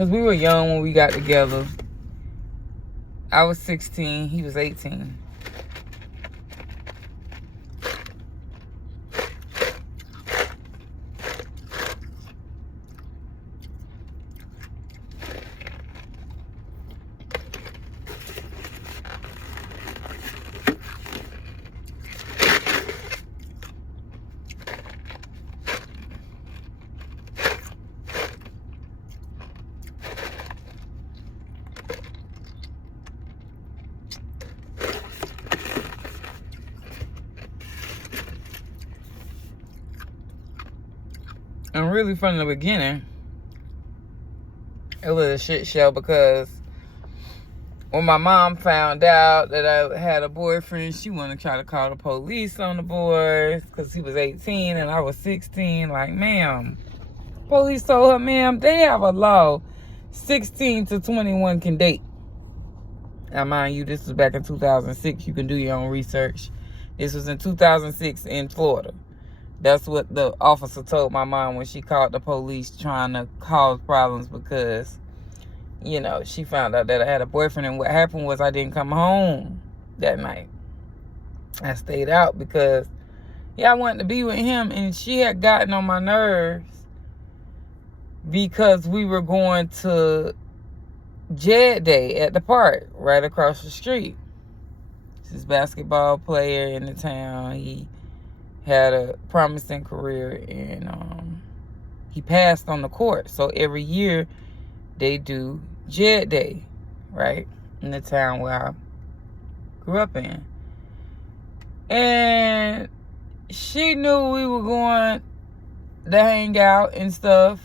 Because we were young when we got together. I was 16. He was 18. And really from the beginning, it was a shit show because when my mom found out that I had a boyfriend, she wanted to try to call the police on the boys because he was 18 and I was 16. Like, ma'am, police told her, ma'am, they have a law. 16 to 21 can date. Now, mind you, this was back in 2006. You can do your own research. This was in 2006 in Florida. That's what the officer told my mom when she called the police trying to cause problems because, you know, she found out that I had a boyfriend. And what happened was I didn't come home that night. I stayed out because, I wanted to be with him. And she had gotten on my nerves because we were going to Jed Day at the park right across the street. This basketball player in the town. He had a promising career and he passed on the court. So every year they do Jed Day, right? In the town where I grew up in. And she knew we were going to hang out and stuff.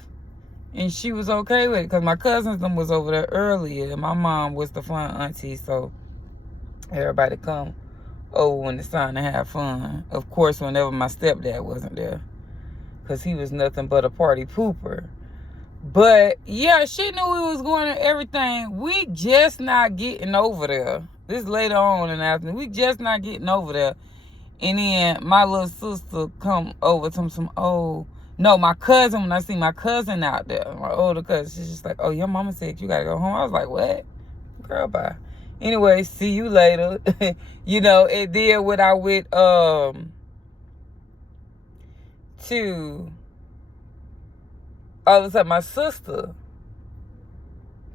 And she was okay with it because my cousins was over there earlier. And my mom was the fun auntie, so everybody come over when it's time to have fun. Of course, whenever my stepdad wasn't there, because he was nothing but a party pooper. But yeah, she knew we was going to everything. We just not getting over there. This later on in the afternoon. We just not getting over there. And then my little sister come over to some my cousin, when I see my cousin out there, my older cousin, she's just like, oh, your mama said you gotta go home. I was like, what? Girl, bye. Anyway, see you later. You know, it did what I went to all of a sudden my sister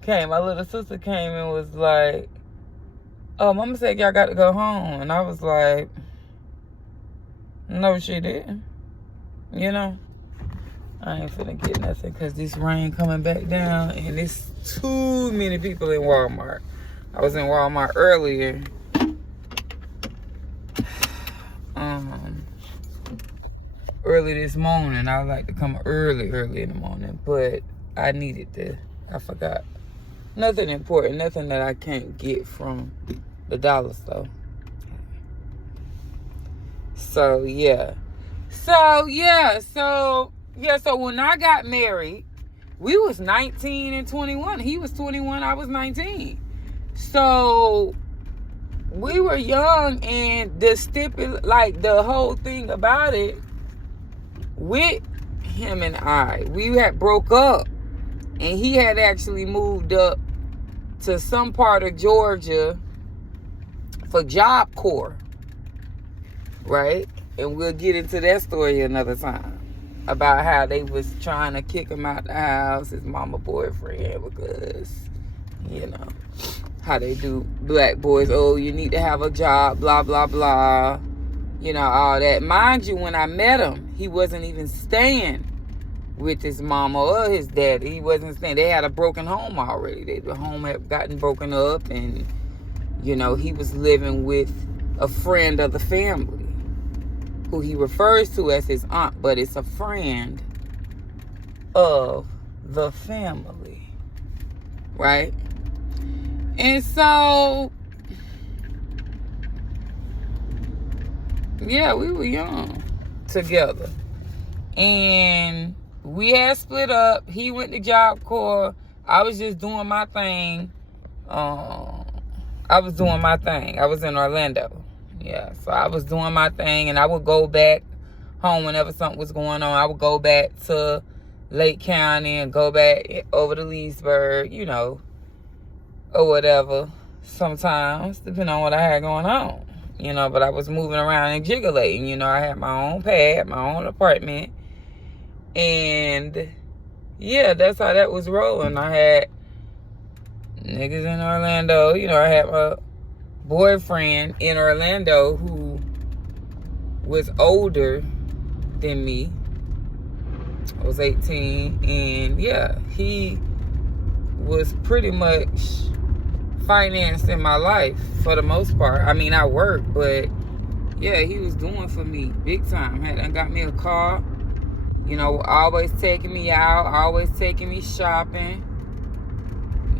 came. My little sister came and was like, oh, mama said y'all got to go home. And I was like, no, she didn't. You know? I ain't finna get nothing because this rain coming back down and it's too many people in Walmart. I was in Walmart earlier. Early this morning. I like to come early in the morning, but I forgot. Nothing important, nothing that I can't get from the dollar store. So when I got married, we was 19 and 21. He was 21, I was 19. So we were young, and the whole thing about it with him and I, we had broke up, and he had actually moved up to some part of Georgia for Job Corps, right? And we'll get into that story another time about how they was trying to kick him out the house, his mama boyfriend, because, you know, how they do black boys. Oh, you need to have a job, blah, blah, blah. You know, all that. Mind you, when I met him, he wasn't even staying with his mama or his daddy. He wasn't staying. They had a broken home already. The home had gotten broken up, and, you know, he was living with a friend of the family who he refers to as his aunt, but it's a friend of the family, right? And so, yeah, we were young together. And we had split up. He went to Job Corps. I was just doing my thing. I was in Orlando. Yeah, so I was doing my thing, and I would go back home whenever something was going on. I would go back to Lake County and go back over to Leesburg, you know, or whatever. Sometimes, depending on what I had going on, you know. But I was moving around and jiggling, you know. I had my own pad, my own apartment, and yeah, that's how that was rolling. I had niggas in Orlando, you know. I had my boyfriend in Orlando who was older than me. I was 18, and yeah, he was pretty much financing my life for the most part. I mean, I worked, but yeah, he was doing for me big time. Had got me a car, you know, always taking me out, always taking me shopping,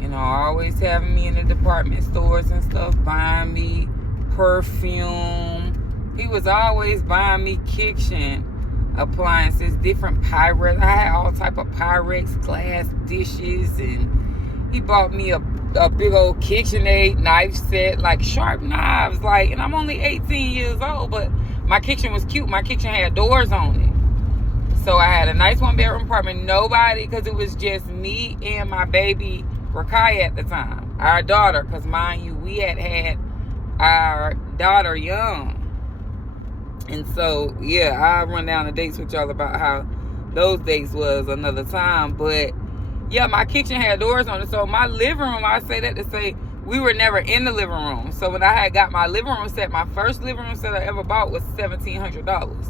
you know, always having me in the department stores and stuff, buying me perfume. He was always buying me kitchen appliances, different Pyrex. I had all type of Pyrex glass dishes, and he bought me a big old KitchenAid knife set, like sharp knives, like, and I'm only 18 years old, but my kitchen was cute. My kitchen had doors on it. So I had a nice 1-bedroom apartment. Nobody, because it was just me and my baby Rakaya at the time, our daughter, because mind you, we had our daughter young. And so, yeah, I'll run down the dates with y'all about how those dates was another time. But, yeah, my kitchen had doors on it. So, my living room, I say that to say we were never in the living room. So, when I had got my living room set, my first living room set I ever bought was $1,700.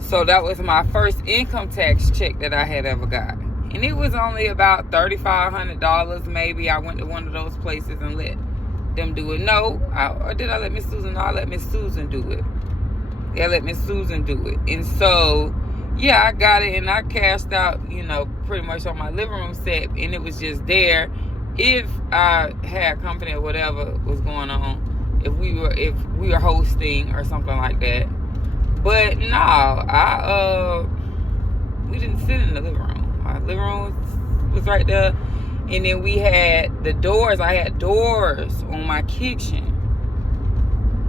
So, that was my first income tax check that I had ever got. And it was only about $3,500 maybe. I went to one of those places and let them do it. No, or did I let Miss Susan? No, I let Miss Susan do it. Yeah, let Miss Susan do it. And so, yeah, I got it, and I cashed out, you know, pretty much on my living room set, and it was just there. If I had company or whatever was going on, if we were hosting or something like that. But no, we didn't sit in the living room. Our living room was right there, and then we had the doors. I had doors on my kitchen.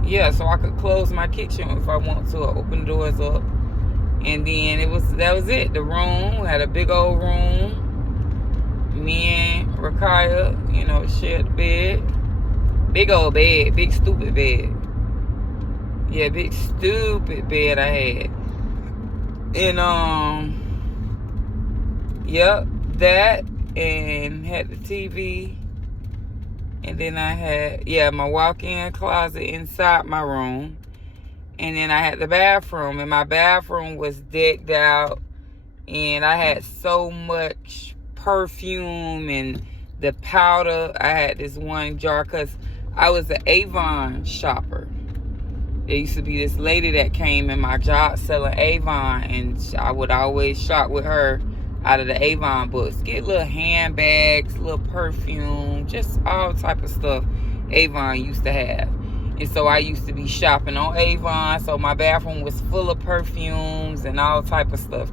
Yeah, so I could close my kitchen if I want to, or open the doors up. And then that was it. The room had a big old room. Me and Rakaya, you know, shared the bed. Big old bed, big stupid bed. Yeah, big stupid bed I had. And yep, that, and had the TV. And then I had, my walk-in closet inside my room. And then I had the bathroom. And my bathroom was decked out. And I had so much perfume and the powder. I had this one jar because I was an Avon shopper. There used to be this lady that came in my job selling Avon. And I would always shop with her out of the Avon books. Get little handbags, little perfume, just all type of stuff Avon used to have. And so I used to be shopping on Avon. So my bathroom was full of perfumes and all type of stuff.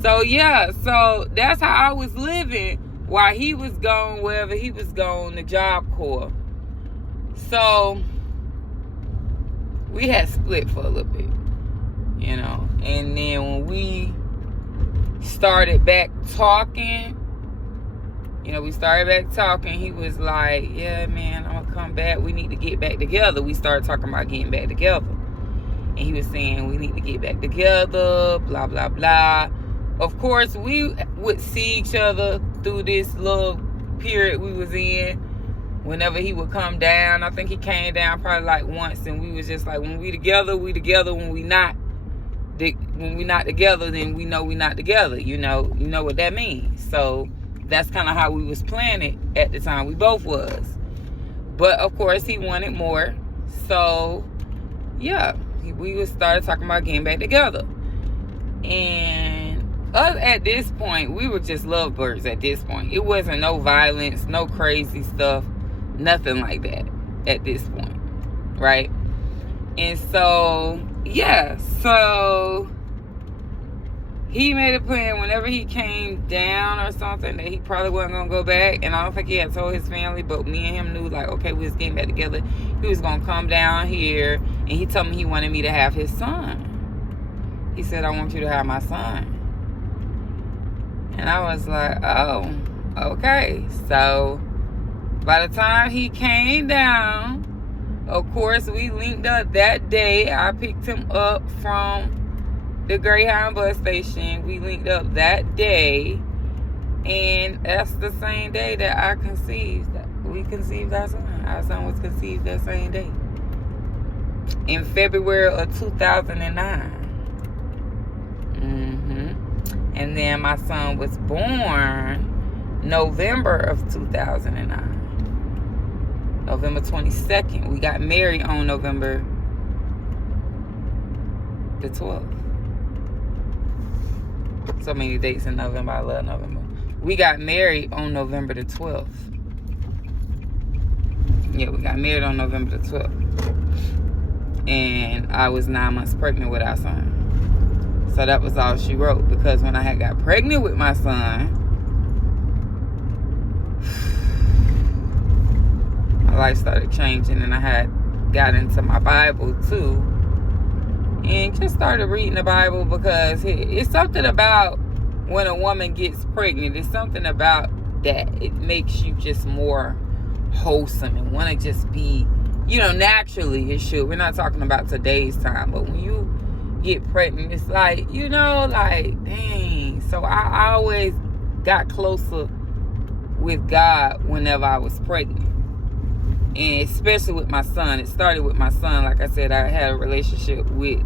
So yeah, so that's how I was living while he was gone, wherever he was gone, the Job Corps. So we had split for a little bit, you know. And then when we started back talking, he was like, yeah, man, I'm gonna come back. We need to get back together. We started talking about getting back together. And he was saying, we need to get back together, blah, blah, blah. Of course, we would see each other through this little period we was in. Whenever he would come down, I think he came down probably like once, and we was just like, when we together, we together. When we not together, then we know we not together. You know what that means. So that's kind of how we was playing it at the time. We both was. But of course, he wanted more. So yeah, we started talking about getting back together. And us at this point, we were just lovebirds at this point. It wasn't no violence, no crazy stuff, nothing like that at this point, right? And so, yeah, so he made a plan whenever he came down or something that he probably wasn't going to go back. And I don't think he had told his family, but me and him knew, like, okay, we was getting back together. He was going to come down here, and he told me he wanted me to have his son. He said, I want you to have my son. And I was like, oh, okay. So by the time he came down, of course, we linked up that day. I picked him up from the Greyhound bus station. We linked up that day. And that's the same day that I conceived. We conceived our son. Our son was conceived that same day. In February of 2009. And then my son was born November of 2009. November 22nd. We got married on November the 12th. So many dates in November. I love November. We got married on November the 12th. Yeah, we got married on November the 12th. And I was 9 months pregnant with our son. So that was all she wrote. Because when I had got pregnant with my son, my life started changing. And I had got into my Bible too. And just started reading the Bible, because it's something about when a woman gets pregnant. It's something about that. It makes you just more wholesome and want to just be, naturally it should. We're not talking about today's time, but when you get pregnant, it's like, dang. So I always got closer with God whenever I was pregnant. And especially with my son. It started with my son. Like I said, I had a relationship with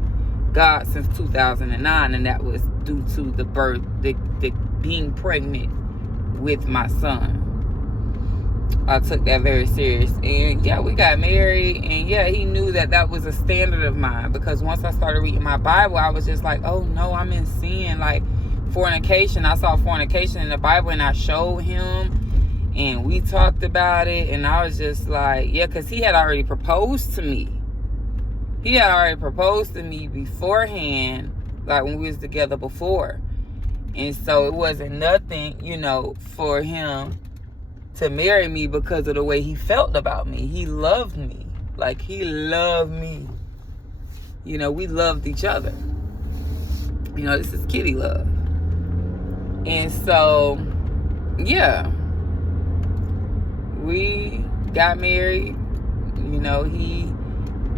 God since 2009, and that was due to the birth, the being pregnant with my son. I took that very serious. And yeah, we got married, and yeah, he knew that was a standard of mine, because once I started reading my Bible, I was just like, oh no, I'm in sin. Like fornication, I saw fornication in the Bible, and I showed him, and we talked about it, and I was just like, yeah, because he had already proposed to me. He had already proposed to me beforehand, like when we was together before. And so it wasn't nothing, for him to marry me because of the way he felt about me. He loved me. Like, he loved me. We loved each other. This is kitty love. And so, yeah. We got married.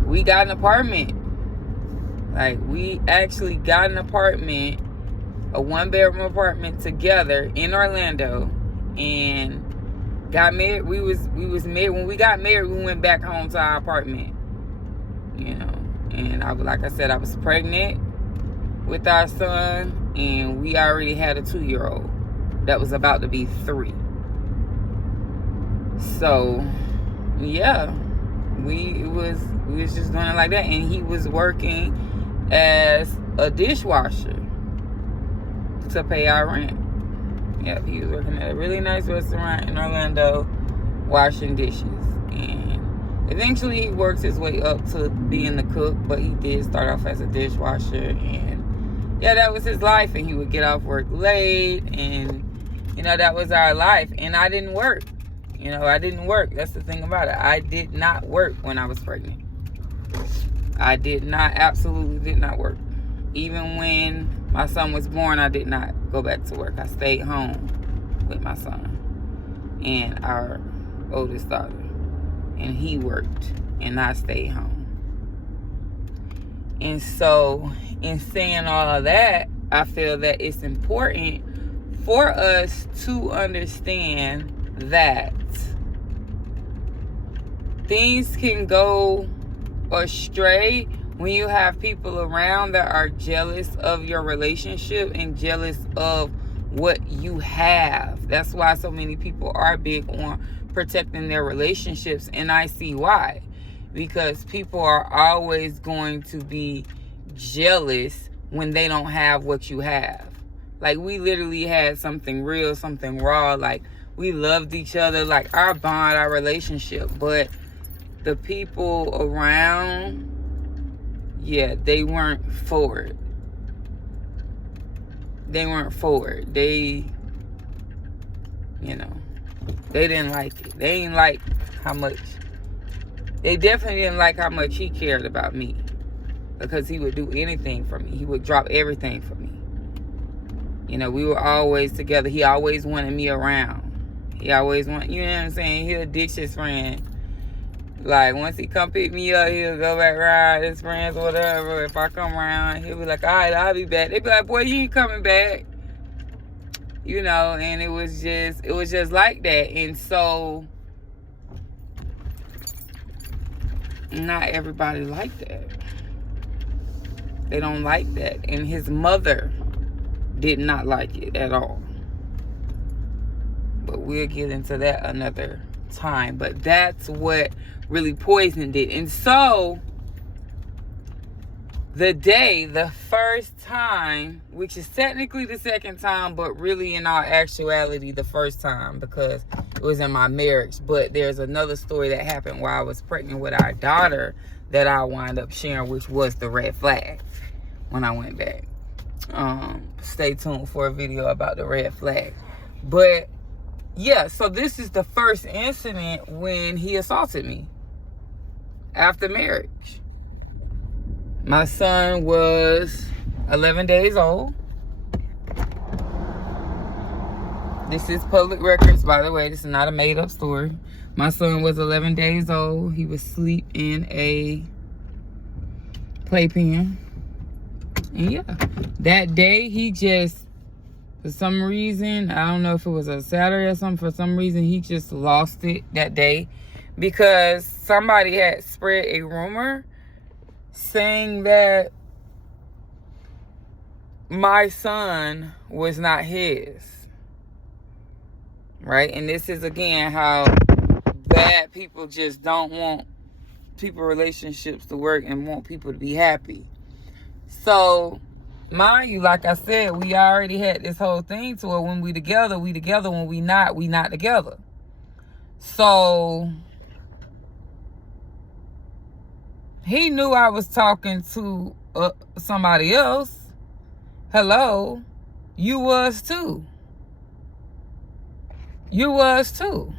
We got an apartment. Like, we actually got an apartment, a 1-bedroom apartment together in Orlando, and got married. We was married. When we got married, we went back home to our apartment. And like I said, I was pregnant with our son, and we already had a 2-year-old that was about to be 3. So, yeah, we was just doing it like that. And he was working as a dishwasher to pay our rent. Yep, he was working at a really nice restaurant in Orlando, washing dishes. And eventually he worked his way up to being the cook, but he did start off as a dishwasher. And yeah, that was his life. And he would get off work late, and that was our life. And I didn't work. I didn't work. That's the thing about it. I did not work when I was pregnant. I absolutely did not work. Even when my son was born, I did not go back to work. I stayed home with my son and our oldest daughter. And he worked, and I stayed home. And so, in saying all of that, I feel that it's important for us to understand that things can go astray when you have people around that are jealous of your relationship and jealous of what you have. That's why so many people are big on protecting their relationships, and I see why. Because people are always going to be jealous when they don't have what you have. Like, we literally had something real, something raw. Like, we loved each other, like our bond, our relationship. But the people around, yeah, they weren't for it. They weren't for it. They didn't like it. They didn't like how much. They definitely didn't like how much he cared about me. Because he would do anything for me. He would drop everything for me. You know, we were always together. He always wanted me around. He always want, you know what I'm saying? He'll ditch his friend. Like, once he come pick me up, he'll go back around his friends or whatever. If I come around, he'll be like, all right, I'll be back. They be like, boy, you ain't coming back. You know, and it was just like that. And so, not everybody like that. They don't like that. And his mother did not like it at all. But we'll get into that another time. But that's what really poisoned it. And so, the first time, which is technically the second time, but really in all actuality the first time, because it was in my marriage. But there's another story that happened while I was pregnant with our daughter that I wound up sharing, which was the red flag when I went back. Stay tuned for a video about the red flag. But yeah, so this is the first incident when he assaulted me after marriage. My son was 11 days old. This is public records, by the way. This is not a made-up story. My son was 11 days old. He was asleep in a playpen. And yeah, that day he just, for some reason, I don't know if it was a Saturday or something, for some reason he just lost it that day because somebody had spread a rumor saying that my son was not his. Right? And this is, again, how bad people just don't want people relationships to work and want people to be happy. So, mind you, like I said, we already had this whole thing to it. When we together, we together. When we not together. So, he knew I was talking to somebody else. Hello, you was too. You was too.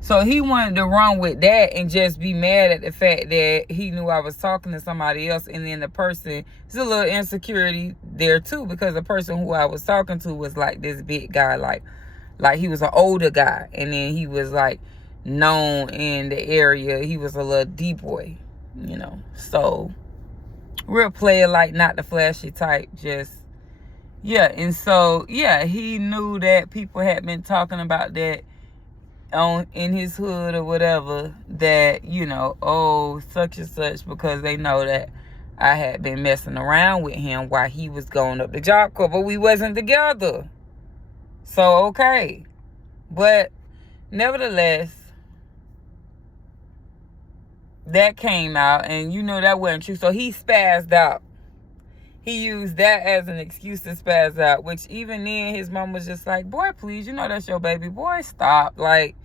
So he wanted to run with that and just be mad at the fact that he knew I was talking to somebody else. And then the person, there's a little insecurity there too, because the person who I was talking to was like this big guy, like he was an older guy. And then he was like known in the area. He was a little D-boy, you know. So, real player, like not the flashy type, just, yeah. And so, yeah, he knew that people had been talking about that in his hood or whatever, that, you know, oh, such and such, because they know that I had been messing around with him while he was going up the Job Corps, but we wasn't together. So, okay. But, nevertheless, that came out, and you know that wasn't true. So, he spazzed out. He used that as an excuse to spaz out, which even then, his mom was just like, boy, please, you know that's your baby. Boy, stop. Like,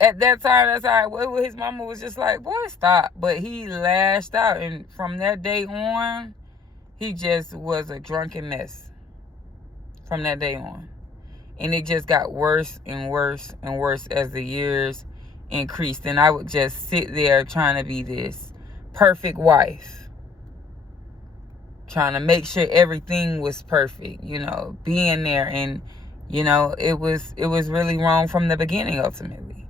at that time, that's how his mama was just like, boy, stop. But he lashed out, and from that day on, he just was a drunken mess. From that day on. And it just got worse and worse and worse as the years increased. And I would just sit there trying to be this perfect wife, trying to make sure everything was perfect, you know, being there. And, you know, it was really wrong from the beginning, ultimately.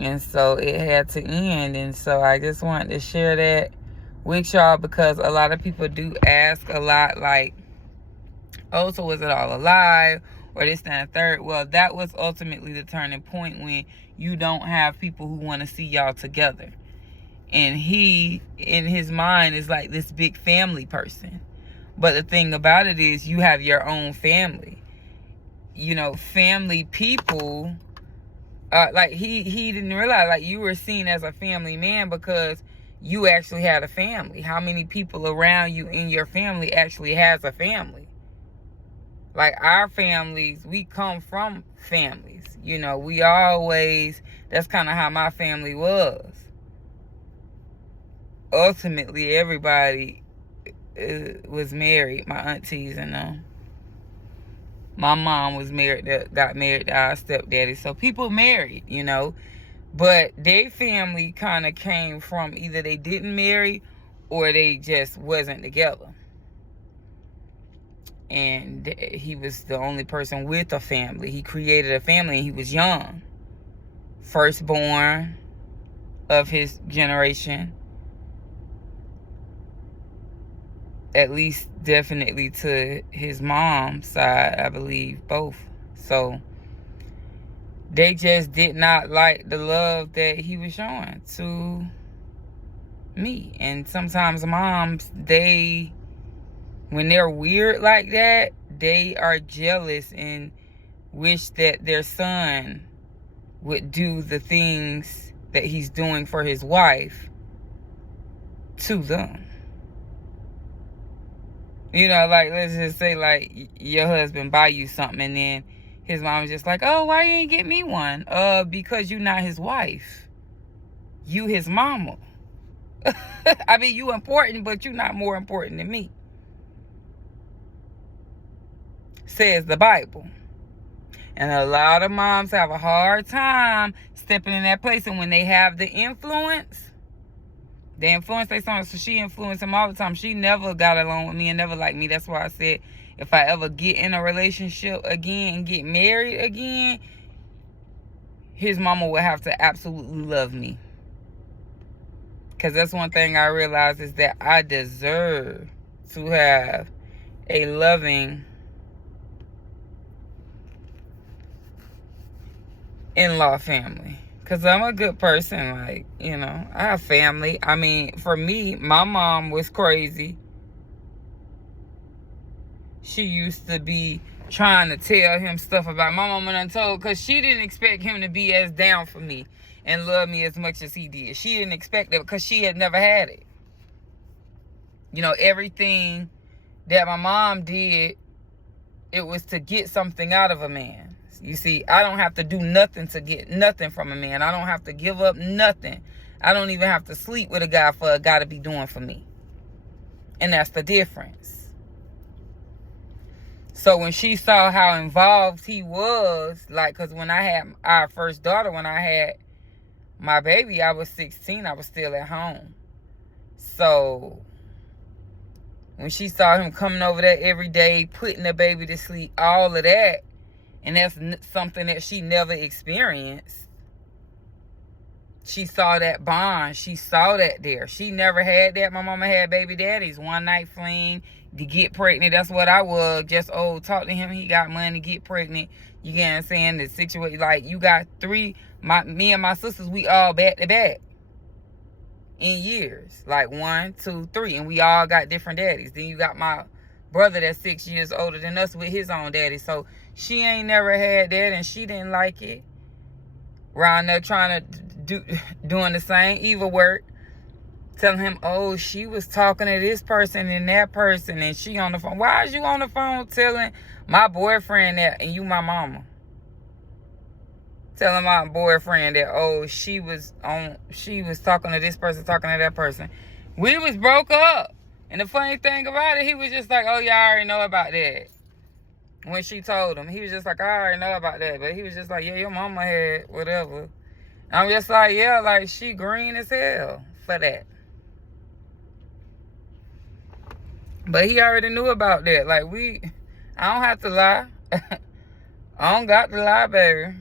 And so it had to end. And so I just wanted to share that with y'all, because a lot of people do ask a lot, like, oh, so was it all a lie? Or this, that, and third. Well, that was ultimately the turning point, when you don't have people who want to see y'all together. And he, in his mind, is like this big family person. But the thing about it is, you have your own family. You know, family people, like he didn't realize, like, you were seen as a family man because you actually had a family. How many people around you in your family actually has a family? Like, our families, we come from families. You know, we always, that's kind of how my family was. Ultimately, everybody was married. My aunties and them. My mom was married, got married to our stepdaddy. So people married, you know. But their family kind of came from either they didn't marry or they just wasn't together. And he was the only person with a family. He created a family and he was young. Firstborn of his generation. At least definitely to his mom's side, I believe, both. So they just did not like the love that he was showing to me. And sometimes moms, when they're weird like that, they are jealous and wish that their son would do the things that he's doing for his wife to them. You know, like, let's just say, like, your husband buy you something and then his mom is just like, oh, why you ain't get me one? Because you not his wife. You his mama. I mean, you important, but you not more important than me. Says the Bible. And a lot of moms have a hard time stepping in that place. And when they have the influence, they influence their son. So she influenced him all the time. She never got along with me and never liked me. That's why I said, if I ever get in a relationship again and get married again, his mama would have to absolutely love me. Because that's one thing I realized, is that I deserve to have a loving in-law family. Because I'm a good person. Like, you know, I have family. I mean, for me, my mom was crazy. She used to be trying to tell him stuff about my mama done told, because she didn't expect him to be as down for me and love me as much as he did. She didn't expect it because she had never had it. You know, everything that my mom did, it was to get something out of a man. You see, I don't have to do nothing to get nothing from a man. I don't have to give up nothing. I don't even have to sleep with a guy for a guy to be doing for me. And that's the difference. So when she saw how involved he was, like, because when I had our first daughter, when I had my baby, I was 16. I was still at home. So when she saw him coming over there every day, putting the baby to sleep, all of that, and that's something that she never experienced. She saw that bond. She saw that there. She never had that. My mama had baby daddies. One night fling, to get pregnant. That's what I was. Just, talk to him. He got money, get pregnant. You get what I'm saying? The situation, like, you got me and my sisters, we all back to back in years. Like 1, 2, 3. And we all got different daddies. Then you got my brother that's 6 years older than us with his own daddy. So she ain't never had that, and she didn't like it. Around there trying to doing the same evil work. Telling him, she was talking to this person and that person, and she on the phone. Why is you on the phone telling my boyfriend that, and you my mama? Telling my boyfriend that, she was talking to this person, talking to that person. We was broke up. And the funny thing about it, he was just like, y'all already know about that. When she told him, he was just like, I already know about that. But he was just like, yeah, your mama had whatever. And I'm just like, yeah, like, she green as hell for that. But he already knew about that. Like, I don't have to lie. I don't got to lie, baby.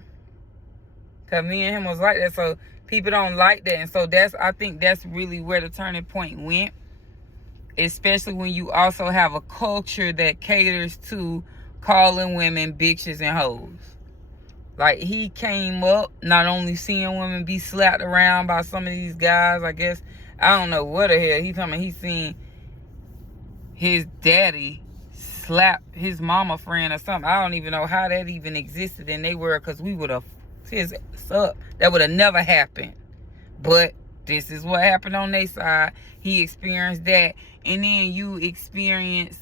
Because me and him was like that. So people don't like that. And so I think that's really where the turning point went. Especially when you also have a culture that caters to calling women bitches and hoes. Like, he came up not only seeing women be slapped around by some of these guys, I guess, I don't know what the hell. He told me he seen his daddy slap his mama friend or something. I don't even know how that even existed. And they were, because we would have his up. That would have never happened. But this is what happened on their side. He experienced that. And then you experience,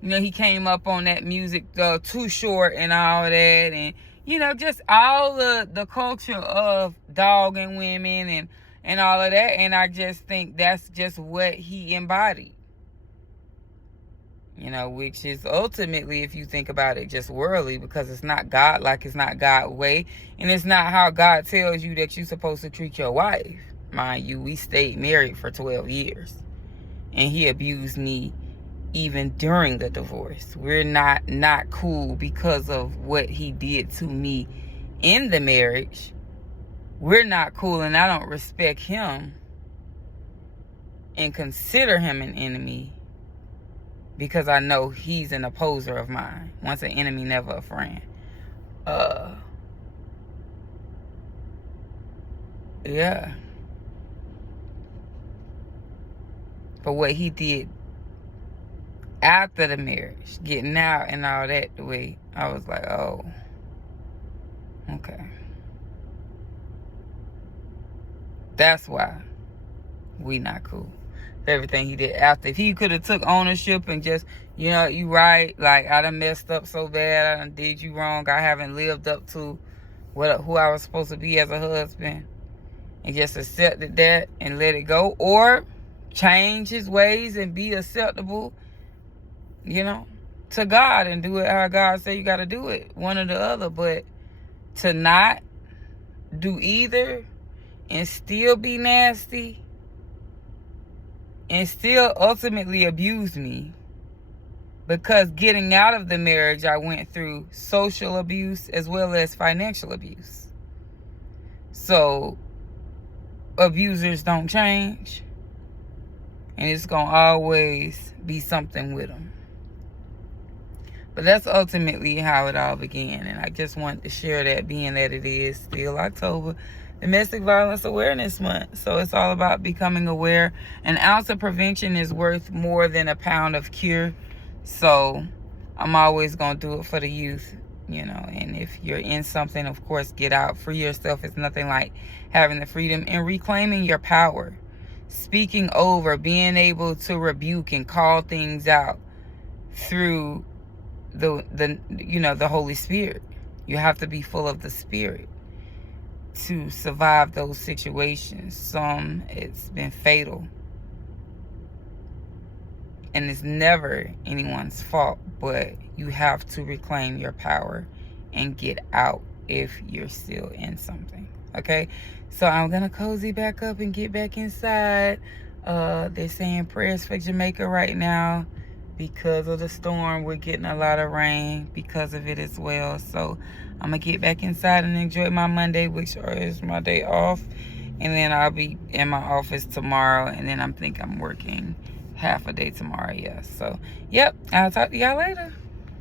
he came up on that music, Too Short and all that. And, just all the culture of dogging women and all of that. And I just think that's just what he embodied. Which is ultimately, if you think about it, just worldly, because it's not God, like, it's not God's way. And it's not how God tells you that you're supposed to treat your wife. Mind you, we stayed married for 12 years. And he abused me even during the divorce. We're not cool because of what he did to me in the marriage. We're not cool, and I don't respect him and consider him an enemy because I know he's an opposer of mine. Once an enemy, never a friend. Yeah. But what he did after the marriage, getting out and all that, the way I was like, oh, okay. That's why we not cool. Everything he did after. If he could have took ownership and just, you know, you right, like, I done messed up so bad, I done did you wrong, I haven't lived up to who I was supposed to be as a husband, and just accepted that and let it go, or change his ways and be acceptable, you know, to God, and do it how God said you got to do it, one or the other. But to not do either and still be nasty and still ultimately abuse me, because getting out of the marriage, I went through social abuse as well as financial abuse. So abusers don't change, and it's going to always be something with them. But that's ultimately how it all began. And I just wanted to share that, being that it is still October, Domestic Violence Awareness Month. So it's all about becoming aware. An ounce of prevention is worth more than a pound of cure. So I'm always going to do it for the youth, you know. And if you're in something, of course, get out. Free yourself. It's nothing like having the freedom and reclaiming your power. Speaking over, being able to rebuke and call things out through the Holy Spirit. You have to be full of the Spirit to survive those situations. Some, it's been fatal, and it's never anyone's fault, but you have to reclaim your power and get out if you're still in something. Okay, so I'm gonna cozy back up and get back inside. They're saying prayers for Jamaica right now because of the storm. We're getting a lot of rain because of it as well. So I'm gonna get back inside and enjoy my Monday, which is my day off, and then I'll be in my office tomorrow, and then I'm working half a day tomorrow. So yep, I'll talk to y'all later.